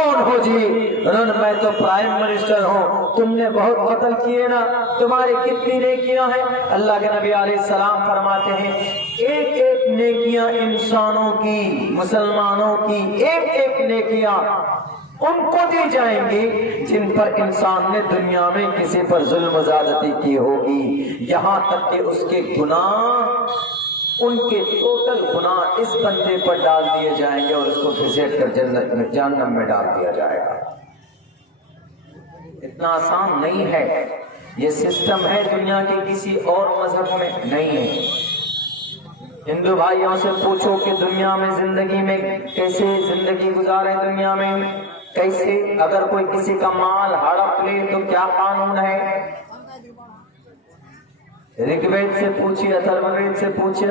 کون ہو جی؟ انہوں نے میں تو پرائم منسٹر ہوں، تم نے بہت قتل کیے نا، تمہاری کتنی نیکیاں ہیں؟ اللہ کے نبی علیہ السلام فرماتے ہیں ایک ایک نیکیاں انسانوں کی، مسلمانوں کی ایک ایک نیکیاں ان کو دی جائیں گی جن پر انسان نے دنیا میں کسی پر ظلم و زیادتی کی ہوگی، یہاں تک کہ اس کے گناہ، ان کے ٹوٹل گناہ اس بندے پر ڈال دیے جائیں گے اور اس کو گھسیٹ کر جنت میں، جہنم میں ڈال دیا جائے گا۔ اتنا آسان نہیں ہے، یہ سسٹم ہے دنیا کے کسی اور مذہب میں نہیں ہے۔ ہندو بھائیوں سے پوچھو کہ دنیا میں زندگی میں کیسے زندگی گزارے، دنیا میں کیسے، اگر کوئی کسی کا مال ہڑپ لے تو کیا قانون ہے؟ رگ وید سے پوچھیے، اتھرو وید سے پوچھیے،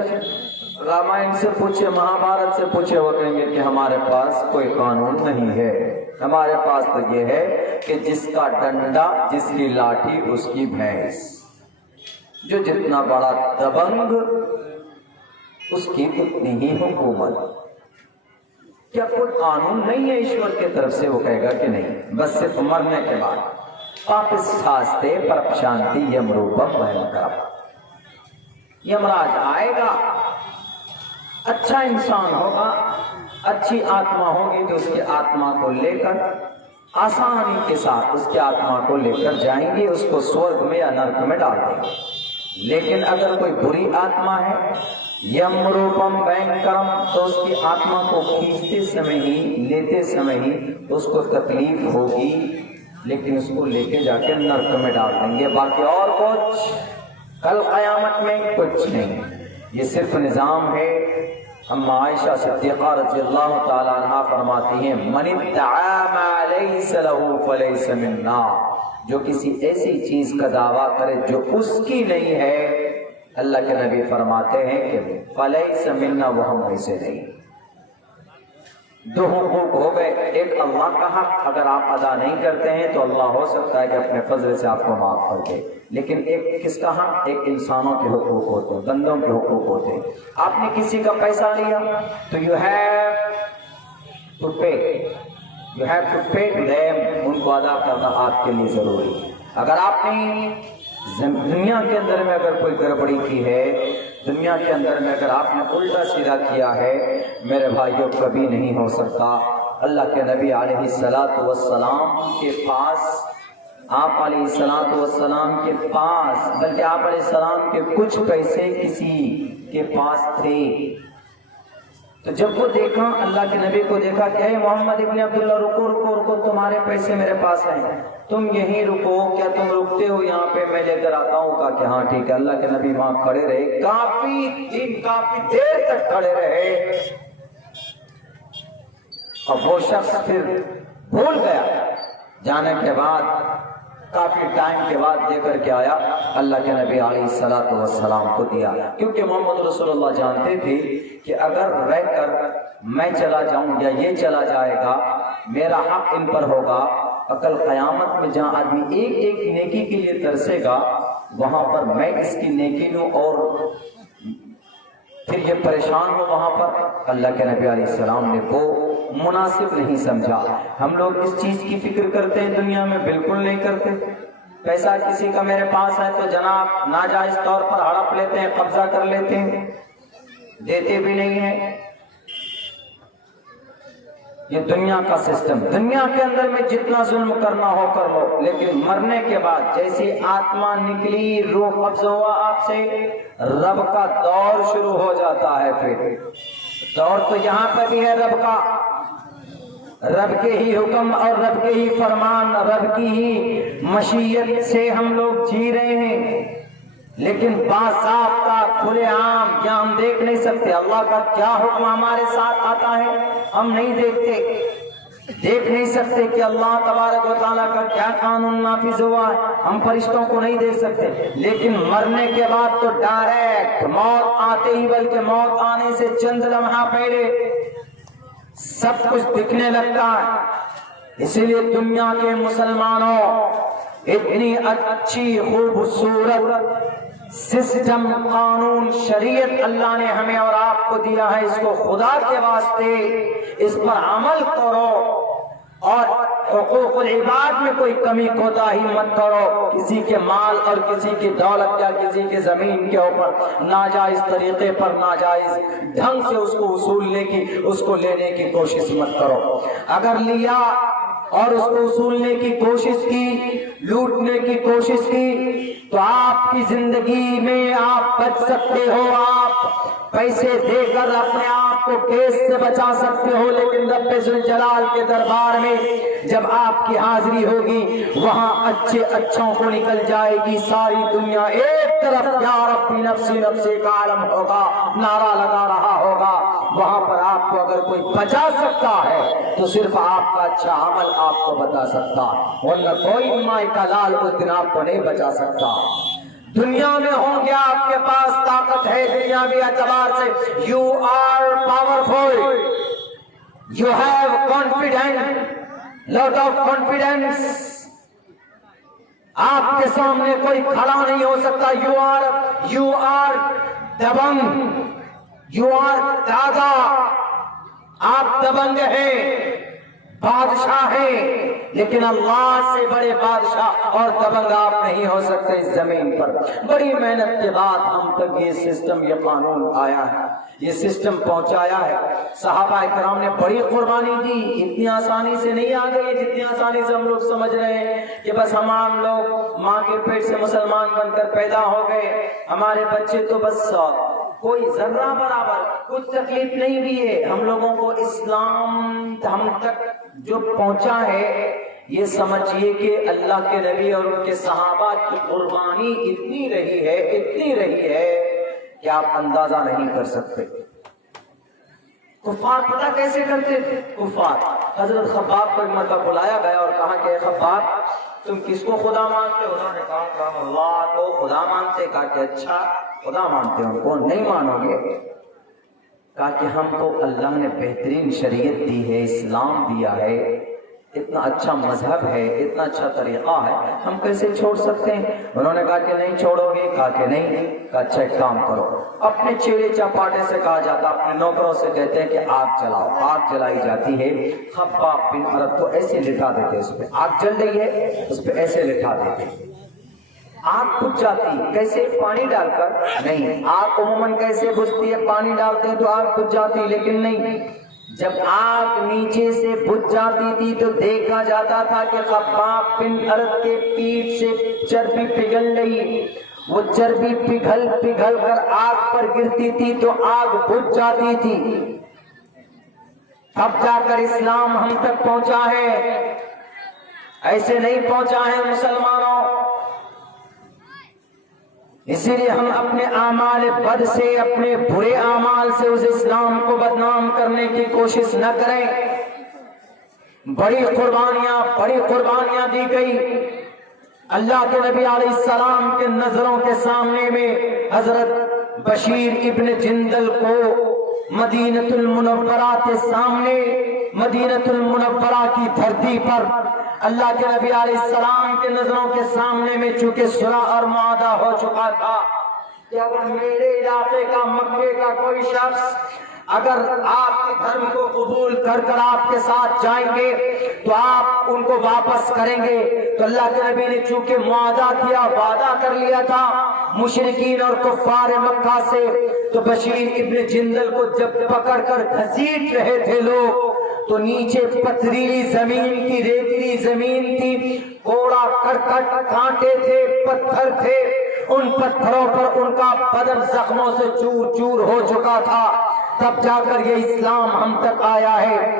رامائن سے پوچھیے، مہابھارت سے پوچھیے، وہ کہیں گے کہ ہمارے پاس کوئی قانون نہیں ہے، ہمارے پاس تو یہ ہے کہ جس کا ڈنڈا، جس کی لاٹھی، اس کی بھینس، جو جتنا بڑا دبنگ اس کی اتنی ہی حکومت۔ کیا کوئی قانون نہیں ہے ایشور کی طرف سے؟ وہ کہے گا کہ نہیں، بس صرف مرنے کے بعد واپس شاستے پر شانتی یم روپم بھینکرم، یمراج آئے گا، اچھا انسان ہوگا، اچھی آتما ہوگی تو اس کی آتما کو لے کر آسانی کے ساتھ اس کی آتما کو لے کر جائیں گے، اس کو سورگ میں یا نرک میں ڈال دیں گے۔ لیکن اگر کوئی بری آتما ہے، یم روپم بھینکرم، تو اس کی آتما کو کھینچتے سمے ہی، لیتے سمے ہی اس کو تکلیف ہوگی، لیکن اس کو لے کے جا کے نرک میں ڈال دیں گے، باقی اور کچھ کل قیامت میں کچھ نہیں۔ یہ صرف نظام ہے۔ اما عائشہ صدیقہ رضی اللہ تعالی عنہ فرماتی ہیں من ادعا ما لیس له فلیس منا، جو کسی ایسی چیز کا دعویٰ کرے جو اس کی نہیں ہے، اللہ کے نبی فرماتے ہیں کہ فلیس منا، وہ ہم میں سے نہیں۔ دو حقوق ہو گئے، ایک اللہ کا حق، اگر آپ ادا نہیں کرتے ہیں تو اللہ ہو سکتا ہے کہ اپنے فضل سے آپ کو معاف کر دے، لیکن ایک کس کا حق؟ ایک انسانوں کے حقوق ہوتے ہیں، بندوں کے حقوق ہوتے ہیں۔ آپ نے کسی کا پیسہ لیا تو you have to pay to them, ان کو ادا کرنا آپ کے لیے ضروری ہے۔ اگر آپ نے دنیا کے اندر میں اگر کوئی گڑبڑی کی ہے، دنیا کے اندر میں اگر آپ نے الٹا سیدھا کیا ہے، میرے بھائیوں کبھی نہیں ہو سکتا۔ اللہ کے نبی علیہ السلام کے پاس، آپ علیہ السلام کے پاس، بلکہ آپ علیہ السلام کے کچھ پیسے کسی کے پاس تھے، تو جب وہ دیکھا، اللہ کے نبی کو دیکھا کہ اے محمد ابن عبداللہ، رکو رکو رکو، تمہارے پیسے میرے پاس ہیں، تم یہیں رکو، کیا تم رکتے ہو یہاں پہ؟ میں لے کر آتا ہوں۔ کہا کہ ہاں ٹھیک ہے۔ اللہ کے نبی وہاں کھڑے رہے، کافی دیر تک کھڑے رہے، اور وہ شخص پھر بھول گیا، جانے کے بعد کافی ٹائم کے بعد لے کر کے آیا، اللہ کے نبی علیہ السلام کو دیا، کیونکہ محمد رسول اللہ جانتے تھے کہ اگر رہ کر میں چلا جاؤں یا یہ چلا جائے گا، میرا حق ان پر ہوگا، کل قیامت میں جہاں آدمی ایک ایک نیکی کے لیے ترسے گا، وہاں پر میں اس کی نیکی لوں اور پھر یہ پریشان ہو وہاں پر۔ اللہ کے نبی علیہ السلام نے وہ مناسب نہیں سمجھا۔ ہم لوگ اس چیز کی فکر کرتے ہیں دنیا میں؟ بالکل نہیں کرتے۔ پیسہ کسی کا میرے پاس ہے تو جناب ناجائز طور پر ہڑپ لیتے ہیں، قبضہ کر لیتے ہیں، دیتے بھی نہیں ہیں۔ یہ دنیا کا سسٹم، دنیا کے اندر میں جتنا ظلم کرنا ہو کر لو، لیکن مرنے کے بعد جیسی آتما نکلی، روح قبض ہوا آپ سے، رب کا دور شروع ہو جاتا ہے۔ پھر دور تو یہاں پہ بھی ہے رب کا، رب کے ہی حکم اور رب کے ہی فرمان، رب کی ہی مشیت سے ہم لوگ جی رہے ہیں، لیکن باضابطہ کھلے عام کیا ہم دیکھ نہیں سکتے؟ اللہ کا کیا حکم ہمارے ساتھ آتا ہے ہم نہیں دیکھ نہیں سکتے کہ اللہ تبارک و تعالیٰ کا کیا قانون نافذ ہوا ہے، ہم فرشتوں کو نہیں دیکھ سکتے، لیکن مرنے کے بعد تو ڈائریکٹ موت آتے ہی، بلکہ موت آنے سے چند لمحہ پہلے سب کچھ دکھنے لگتا ہے۔ اسی لیے دنیا کے مسلمانوں، اتنی اچھی خوبصورت سسٹم، قانون، شریعت اللہ نے ہمیں اور آپ کو دیا ہے، اس کو خدا کے واسطے اس پر عمل کرو، اور حقوق العباد میں کوئی کمی کوتاہی مت کرو، کسی کے مال اور کسی کی دولت یا کسی کی زمین کے اوپر ناجائز طریقے پر ناجائز ڈھنگ سے اس کو وصولنے کی، اس کو لینے کی کوشش مت کرو۔ اگر لیا اور اس کو وصولنے کی کوشش کی، لوٹنے کی کوشش کی، تو آپ کی زندگی میں آپ بچ سکتے ہو، آپ پیسے دے کر اپنے آپ کو کیس سے بچا سکتے ہو، لیکن رب ذوالجلال کے دربار میں جب آپ کی حاضری ہوگی وہاں اچھے اچھوں کو نکل جائے گی، ساری دنیا ایک طرف یا ربی نفسی نفسی کا عالم ہوگا، نعرہ لگا رہا ہوگا، وہاں پر آپ کو اگر کوئی بچا سکتا ہے تو صرف آپ کا اچھا عمل آپ کو بتا سکتا، ورنہ کوئی مائی کا لال اس دن آپ کو نہیں بچا سکتا۔ دنیا میں ہوں گے آپ کے پاس طاقت ہے دنیاوی اعتبار سے، you are powerful, you have confident, lot of confidence, آپ کے سامنے کوئی کھڑا نہیں ہو سکتا، یو آر دبنگ، یو آر دادا، آپ دبنگ ہیں، بادشاہ ہیں، لیکن اللہ سے بڑے بادشاہ اور دبنگ آپ نہیں ہو سکتے اس زمین پر۔ بڑی محنت کے بعد ہم تک یہ سسٹم، یہ قانون آیا ہے، یہ سسٹم پہنچایا ہے۔ صحابہ کرام نے بڑی قربانی دی، اتنی آسانی سے نہیں آ گئی جتنی آسانی سے ہم لوگ سمجھ رہے ہیں کہ بس ہم عام لوگ ماں کے پیٹ سے مسلمان بن کر پیدا ہو گئے، ہمارے بچے تو بس کوئی ذرہ برابر کچھ تکلیف نہیں بھی ہے۔ ہم لوگوں کو اسلام ہم تک جو پہنچا ہے یہ سمجھیے کہ اللہ کے نبی اور ان کے صحابہ کی قربانی اتنی رہی ہے کہ آپ اندازہ نہیں کر سکتے۔ کفار پتہ کیسے کرتے تھے؟ کفار حضرت خباب کو ایک مرتبہ بلایا گیا اور کہا کہ خباب تم کس کو خدا مانتے ہو؟ انہوں نے کہا کہ ہم اللہ کو خدا مانتے۔ کہا کہ اچھا خدا مانتے ہو، کون نہیں مانو گے؟ کہا کہ ہم کو اللہ نے بہترین شریعت دی ہے، اسلام دیا ہے، اتنا اچھا مذہب ہے، اتنا اچھا طریقہ ہے، ہم کیسے چھوڑ سکتے ہیں؟ انہوں نے کہا کہ نہیں چھوڑو گے؟ کہا کہ نہیں۔ کہا اچھا ایک کام کرو، اپنے چیرے چاپاٹے سے کہا جاتا، اپنے نوکروں سے کہتے ہیں کہ آگ جلاؤ۔ آگ جلائی جاتی ہے، خباب بن ارد کو ایسے لٹا دیتے، اس پہ آگ جل رہی ہے اس پہ ایسے لٹا دیتے، آگ بجھ جاتی۔ کیسے؟ پانی ڈال کر نہیں، آگ عموماً کیسے بجھتی ہے؟ پانی ڈالتے ہیں تو آگ بجھ جاتی، لیکن نہیں، جب آگ نیچے سے بجھ جاتی تھی تو دیکھا جاتا تھا کہ خباب بن ارد کے پیٹ سے چربی پگھل رہی، وہ چربی پگھل کر آگ پر گرتی تھی تو آگ بجھ جاتی تھی۔ اب جا کر اسلام ہم تک پہنچا ہے، ایسے نہیں پہنچا ہے مسلمانوں۔ اسی لیے ہم اپنے اعمال بد سے، اپنے برے اعمال سے اس اسلام کو بدنام کرنے کی کوشش نہ کریں۔ بڑی قربانیاں دی گئی۔ اللہ کے نبی علیہ السلام کے نظروں کے سامنے میں حضرت بشیر ابن جندل کو مدینۃ المنورہ کے سامنے، مدینۃ المنورہ کی دھرتی پر اللہ کے نبی علیہ السلام کے نظروں کے سامنے میں چونکہ صلح اور معاہدہ ہو چکا تھا کہ اگر میرے علاقے کا، مکے کا کوئی شخص اگر آپ کے دھرم کو قبول کر کر آپ کے ساتھ جائیں گے تو آپ ان کو واپس کریں گے۔ تو اللہ کے نبی نے چونکہ معاہدہ کیا، وعدہ کر لیا تھا مشرکین اور کفار مکہ سے، تو بشیر ابن جندل کو جب پکڑ کر گھسیٹ رہے تھے لوگ تو نیچے پتھریلی زمین کی، ریتلی زمین تھی، کوڑا کرکٹ، کانٹے تھے، پتھر تھے، ان پتھروں پر ان کا بدن زخموں سے چور چور ہو چکا تھا۔ تب جا کر یہ اسلام ہم تک آیا ہے۔